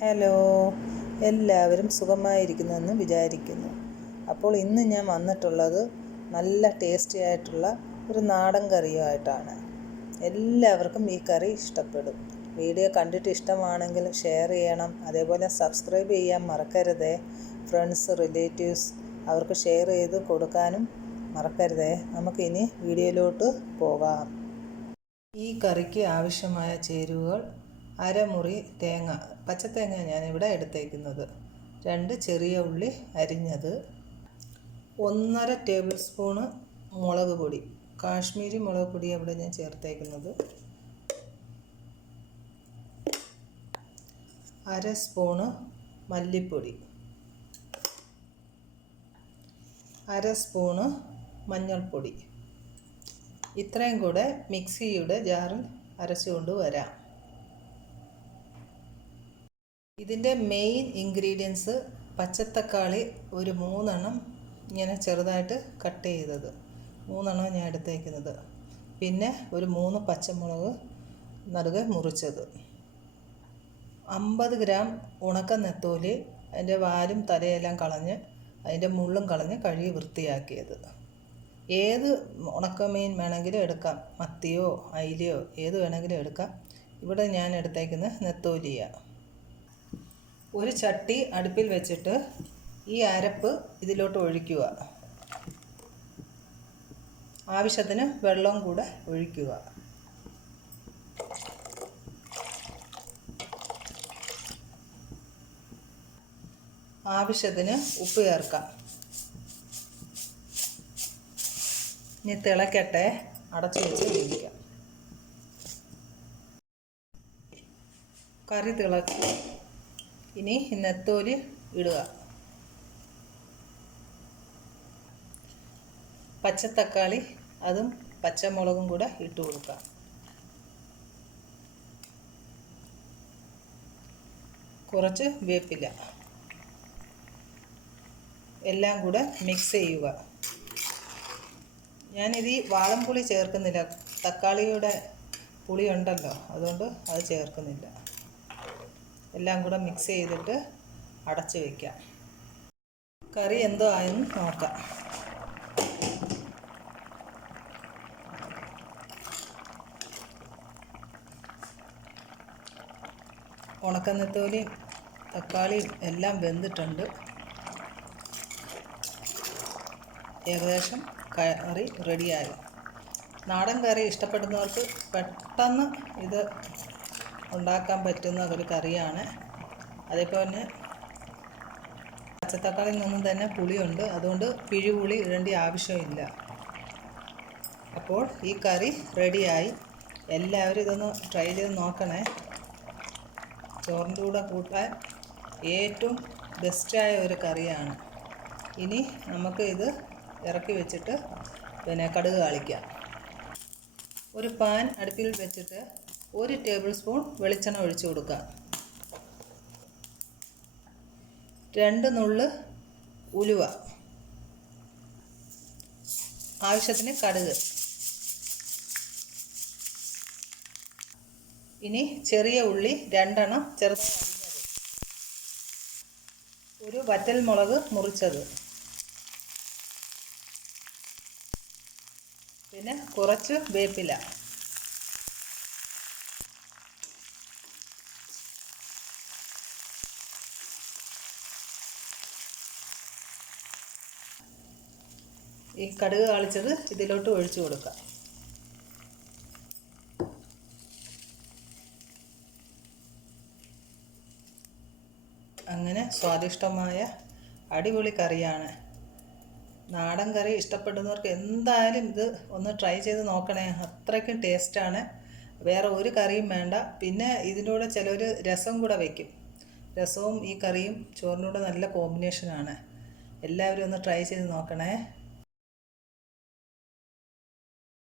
Hello, എല്ലാവരും സുഖമായിരിക്കുന്നെന്ന് വിചാരിക്കുന്നു. അപ്പോൾ ഇന്ന് ഞാൻ വന്നിട്ടുള്ളത് നല്ല ടേസ്റ്റി ആയിട്ടുള്ള ഒരു നാടൻ കറിയുമായിട്ടാണ്. എല്ലാവർക്കും ഈ കറി ഇഷ്ടപ്പെടും. വീഡിയോ കണ്ടിട്ട് ഇഷ്ടമാണെങ്കിൽ ഷെയർ ചെയ്യണം. അതേപോലെ സബ്സ്ക്രൈബ് ചെയ്യാൻ മറക്കരുതേ. ഫ്രണ്ട്സ്, റിലേറ്റീവ്സ് അവർക്ക് ഷെയർ ചെയ്ത് കൊടുക്കാനും മറക്കരുതേ. നമുക്കിനി വീഡിയോയിലോട്ട് പോകാം. ഈ കറിക്ക് ആവശ്യമായ ചേരുവകൾ: അരമുറി തേങ്ങ, പച്ചത്തേങ്ങ ഞാനിവിടെ എടുത്തേക്കുന്നത്, 2 ചെറിയ ഉള്ളി അരിഞ്ഞത്, 1.5 ടേബിൾ സ്പൂണ് മുളക് പൊടി, കാശ്മീരി മുളക് പൊടി അവിടെ ഞാൻ ചേർത്തേക്കുന്നത്, 1/2 സ്പൂണ് മല്ലിപ്പൊടി, 1/2 സ്പൂണ് മഞ്ഞൾപ്പൊടി. ഇത്രയും കൂടെ മിക്സിയുടെ ജാറിൽ അരച്ചുകൊണ്ട് വരാം. ഇതിൻ്റെ മെയിൻ ഇൻഗ്രീഡിയൻസ് പച്ചത്തക്കാളി ഒരു 3 എണ്ണം ഇങ്ങനെ ചെറുതായിട്ട് കട്ട് ചെയ്തത്, 3 എണ്ണം ഞാൻ എടുത്തേക്കുന്നത്. പിന്നെ ഒരു 3 പച്ചമുളക് നടുകെ മുറിച്ചത്, 50 ഗ്രാം ഉണക്ക നെത്തോലി, അതിൻ്റെ വാലും തലയെല്ലാം കളഞ്ഞ് അതിൻ്റെ മുള്ളും കളഞ്ഞ് കഴുകി വൃത്തിയാക്കിയത്. ഏത് ഉണക്കമീൻ വേണമെങ്കിലും എടുക്കാം, മത്തിയോ അയിലയോ ഏത് വേണമെങ്കിലും എടുക്കാം. ഇവിടെ ഞാൻ എടുത്തേക്കുന്നത് നെത്തോലിയാണ്. ഒരു ചട്ടി അടുപ്പിൽ വെച്ചിട്ട് ഈ അരപ്പ് ഇതിലോട്ട് ഒഴിക്കുക. ആവശ്യത്തിന് വെള്ളം കൂടെ ഒഴിക്കുക. ആവശ്യത്തിന് ഉപ്പ് ചേർക്കാം. ഇനി തിളക്കട്ടെ, അടച്ചു വെച്ച് വേവിക്കാം. കറി തിളച്ചു. ഇനി നെത്തോലി ഇടുക. പച്ചത്തക്കാളി അതും പച്ചമുളകും കൂടെ ഇട്ട് കൊടുക്കാം. കുറച്ച് വേപ്പില, എല്ലാം കൂടെ മിക്സ് ചെയ്യുക. ഞാനിത് വാളൻപുളി ചേർക്കുന്നില്ല, തക്കാളിയുടെ പുളി ഉണ്ടല്ലോ, അതുകൊണ്ട് അത് ചേർക്കുന്നില്ല. എല്ലാം കൂടെ മിക്സ് ചെയ്തിട്ട് അടച്ച് വയ്ക്കാം. കറി എന്തോ ആയെന്ന് നോക്കാം. ഉണക്കനെത്തോലിയും തക്കാളിയും എല്ലാം വെന്തിട്ടുണ്ട്. ഏകദേശം കറി റെഡിയായി. നാടൻ കറി ഇഷ്ടപ്പെടുന്നവർക്ക് പെട്ടെന്ന് ഇത് ഉണ്ടാക്കാൻ പറ്റുന്ന ഒരു കറിയാണ്. അതേപോലെ തന്നെ പച്ചത്തക്കാളിയിൽ നിന്നും തന്നെ പുളിയുണ്ട്, അതുകൊണ്ട് പിഴിപുളി ഇടേണ്ട ആവശ്യമില്ല. അപ്പോൾ ഈ കറി റെഡിയായി. എല്ലാവരും ഇതൊന്ന് ട്രൈ ചെയ്ത് നോക്കണേ. ചോറിൻ്റെ കൂടെ കൂട്ടാൻ ഏറ്റവും ബെസ്റ്റായ ഒരു കറിയാണ്. ഇനി നമുക്ക് ഇത് ഇറക്കി വെച്ചിട്ട് കടുക് താളിക്കാം. ഒരു പാൻ അടുപ്പിൽ വെച്ചിട്ട് 1 ടേബിൾ സ്പൂൺ വെളിച്ചെണ്ണ ഒഴിച്ചു കൊടുക്കുക. 2 നുള്ള് ഉലുവ, ആവശ്യത്തിന് കടുക്. ഇനി ചെറിയ ഉള്ളി 2 എണ്ണം ചെറുതായി അരിഞ്ഞത്, ഒരു വറ്റൽ മുളക് മുറിച്ചത്, പിന്നെ കുറച്ച് വേപ്പില. ഈ കടുക് താളിച്ചത് ഇതിലോട്ട് ഒഴിച്ചു കൊടുക്കാം. അങ്ങനെ സ്വാദിഷ്ടമായ അടിപൊളി കറിയാണ്. നാടൻ കറി ഇഷ്ടപ്പെടുന്നവർക്ക് എന്തായാലും ഇത് ഒന്ന് ട്രൈ ചെയ്ത് നോക്കണേ. അത്രയ്ക്കും ടേസ്റ്റാണ്. വേറെ ഒരു കറിയും വേണ്ട. പിന്നെ ഇതിലൂടെ ചിലർ രസം കൂടെ വയ്ക്കും. രസവും ഈ കറിയും ചോറിനൂടെ നല്ല കോമ്പിനേഷനാണ്. എല്ലാവരും ഒന്ന് ട്രൈ ചെയ്ത് നോക്കണേ.